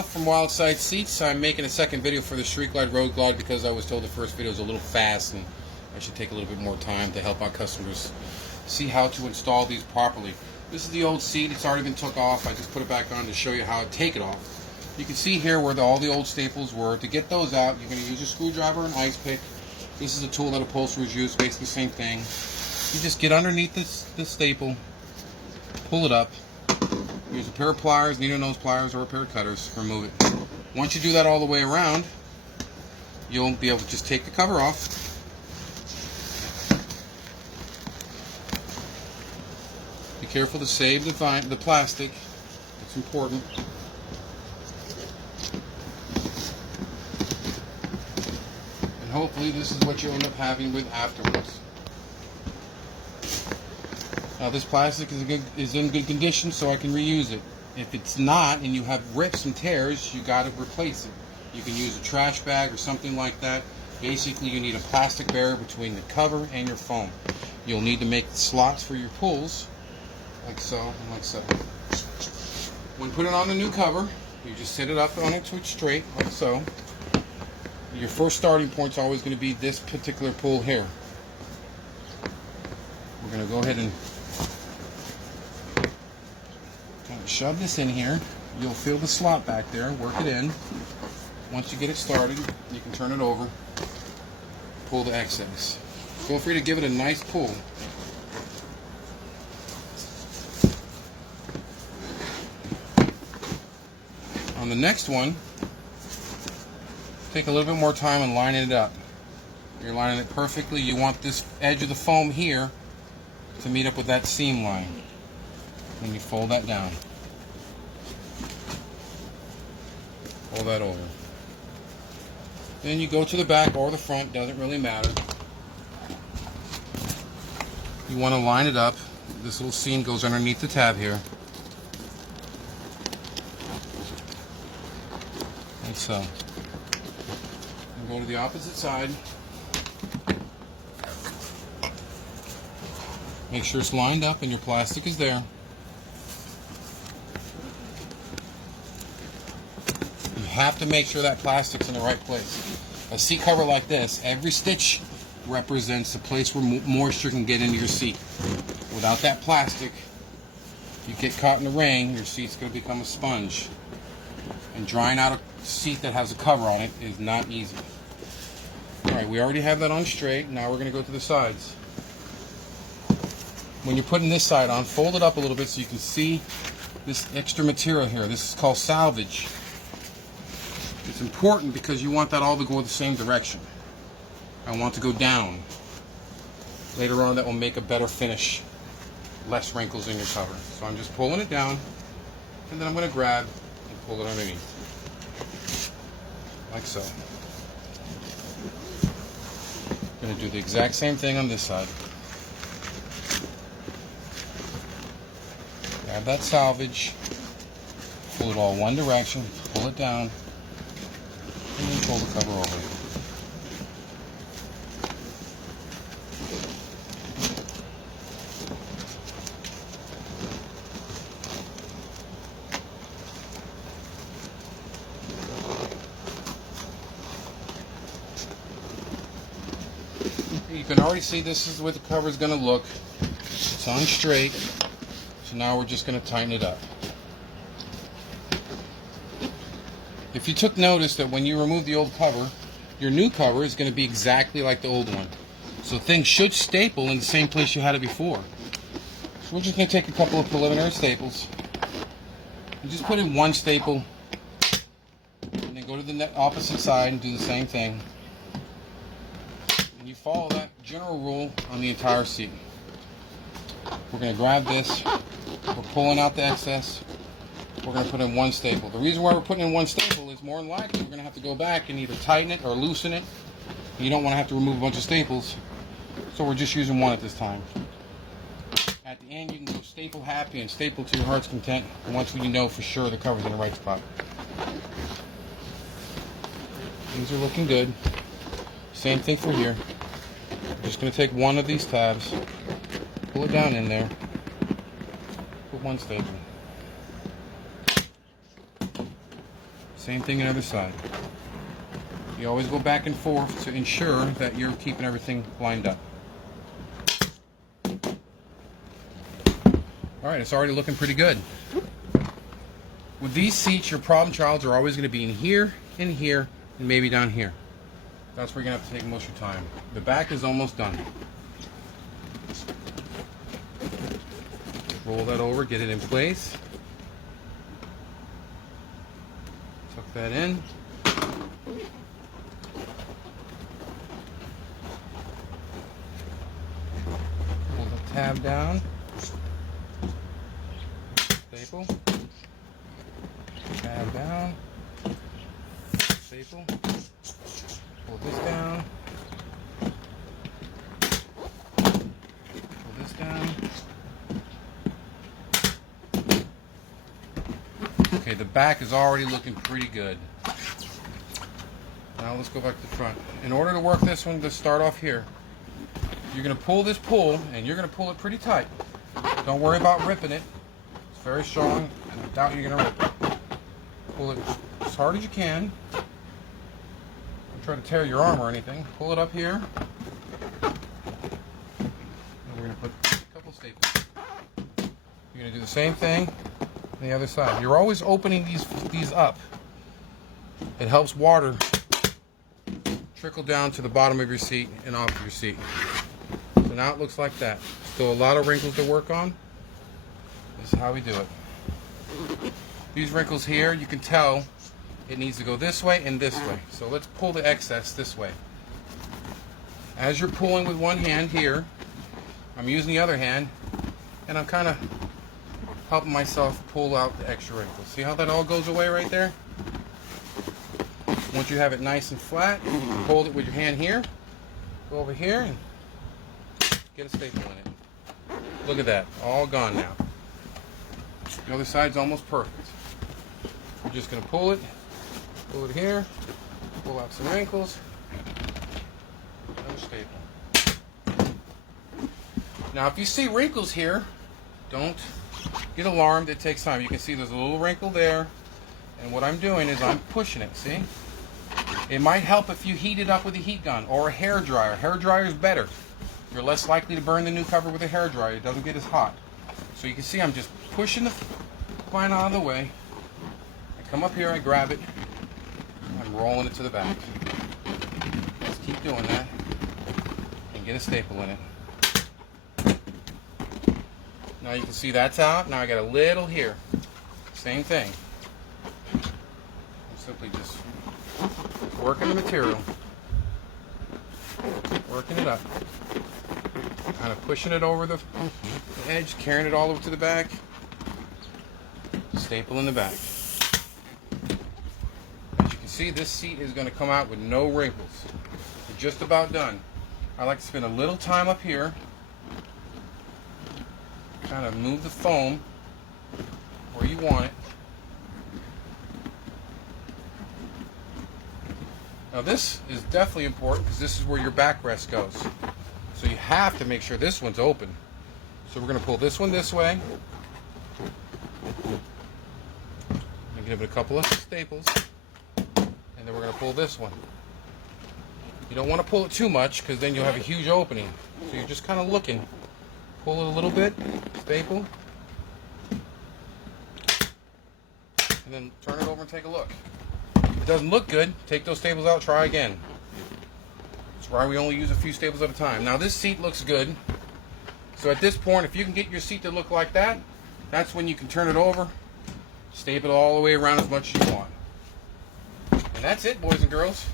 Michael from Wild Side Seats. I'm making a second video for the Streetglide Road Glide because I was told the first video was a little fast and I should take a little bit more time to help our customers see how to install these properly. This is the old seat. It's already been took off. I just put it back on to show you how to take it off. You can see here where all the old staples were. To get those out, you're going to use a screwdriver and ice pick. This is a tool that upholsterers use, basically the same thing. You just get underneath this staple, pull it up. Use a pair of pliers, needle nose pliers, or a pair of cutters. Remove it. Once you do that all the way around, you'll be able to just take the cover off. Be careful to save the plastic. It's important. And hopefully this is what you end up having with afterwards. Now this plastic is in good condition, so I can reuse it. If it's not, and you have rips and tears, you got to replace it. You can use a trash bag or something like that. Basically, you need a plastic barrier between the cover and your foam. You'll need to make slots for your pulls, like so and like so. When putting on the new cover, you just sit it up on it so it's straight, like so. Your first starting point is always going to be this particular pull here. We're going to go ahead and shove this in here. You'll feel the slot back there. Work it in. Once you get it started, you can turn it over. Pull the excess. Feel free to give it a nice pull. On the next one, take a little bit more time and line it up. You're lining it perfectly. You want this edge of the foam here to meet up with that seam line. When you fold that down. Fold that over. Then you go to the back or the front, doesn't really matter. You want to line it up. This little seam goes underneath the tab here. Like so. And go to the opposite side. Make sure it's lined up and your plastic is there. You have to make sure that plastic's in the right place. A seat cover like this, every stitch represents the place where moisture can get into your seat. Without that plastic, if you get caught in the rain, your seat's going to become a sponge. And drying out a seat that has a cover on it is not easy. Alright, we already have that on straight. Now we're going to go to the sides. When you're putting this side on, fold it up a little bit so you can see this extra material here. This is called salvage. It's important because you want that all to go the same direction. I want to go down. Later on that will make a better finish. Less wrinkles in your cover. So I'm just pulling it down and then I'm going to grab and pull it underneath. Like so. I'm going to do the exact same thing on this side. Grab that salvage, pull it all one direction, pull it down, and then pull the cover over. You can already see this is what the cover is going to look. It's on straight. So now we're just going to tighten it up. If you took notice that when you remove the old cover, your new cover is going to be exactly like the old one. So things should staple in the same place you had it before. So we're just going to take a couple of preliminary staples and just put in one staple and then go to the opposite side and do the same thing. And you follow that general rule on the entire seat. We're going to grab this. We're pulling out the excess. We're going to put in one staple. The reason why we're putting in one staple is more than likely we're going to have to go back and either tighten it or loosen it. You don't want to have to remove a bunch of staples. So we're just using one at this time. At the end you can go staple happy and staple to your heart's content once you know for sure the cover's in the right spot. These are looking good. Same thing for here. I'm just going to take one of these tabs, pull it down in there, put one staple. Same thing on the other side. You always go back and forth to ensure that you're keeping everything lined up. Alright, it's already looking pretty good. With these seats, your problem childs are always going to be in here, and maybe down here. That's where you're going to have to take most of your time. The back is almost done. Roll that over, get it in place. Tuck that in. Pull the tab down. Staple. Tab down. Staple. Pull this down. Pull this down. Okay, the back is already looking pretty good. Now let's go back to the front. In order to work this one, to start off here, you're going to pull this pull, and you're going to pull it pretty tight. Don't worry about ripping it. It's very strong, and I doubt you're going to rip it. Pull it as hard as you can. Don't try to tear your arm or anything. Pull it up here. And we're going to put a couple staples. You're going to do the same thing on the other side. You're always opening these up. It helps water trickle down to the bottom of your seat and off your seat. So now it looks like that. Still a lot of wrinkles to work on. This is how we do it. These wrinkles here, you can tell it needs to go this way and this way. So let's pull the excess this way. As you're pulling with one hand here, I'm using the other hand, and I'm kind of helping myself pull out the extra wrinkles. See how that all goes away right there? Once you have it nice and flat, hold it with your hand here, go over here and get a staple in it. Look at that, all gone now. The other side's almost perfect. We're just going to pull it here, pull out some wrinkles, another staple. Now if you see wrinkles here, don't get alarmed, it takes time. You can see there's a little wrinkle there, and what I'm doing is I'm pushing it, see? It might help if you heat it up with a heat gun or a hair dryer. Hair dryer is better. You're less likely to burn the new cover with a hair dryer. It doesn't get as hot. So you can see I'm just pushing the vinyl out of the way. I come up here, I grab it, I'm rolling it to the back. Just keep doing that and get a staple in it. Now you can see that's out. Now I got a little here. Same thing. I'm simply just working the material, working it up, kind of pushing it over the edge, carrying it all over to the back, staple in the back. As you can see, this seat is going to come out with no wrinkles. We're just about done. I like to spend a little time up here, kind of move the foam where you want it. Now this is definitely important because this is where your backrest goes. So you have to make sure this one's open. So we're going to pull this one this way. And give it a couple of staples. And then we're going to pull this one. You don't want to pull it too much because then you'll have a huge opening. So you're just kind of looking. Pull it a little bit, staple. And then turn it over and take a look. If it doesn't look good, take those staples out, try again. That's why we only use a few staples at a time. Now this seat looks good. So at this point, if you can get your seat to look like that, that's when you can turn it over, staple it all the way around as much as you want. And that's it, boys and girls.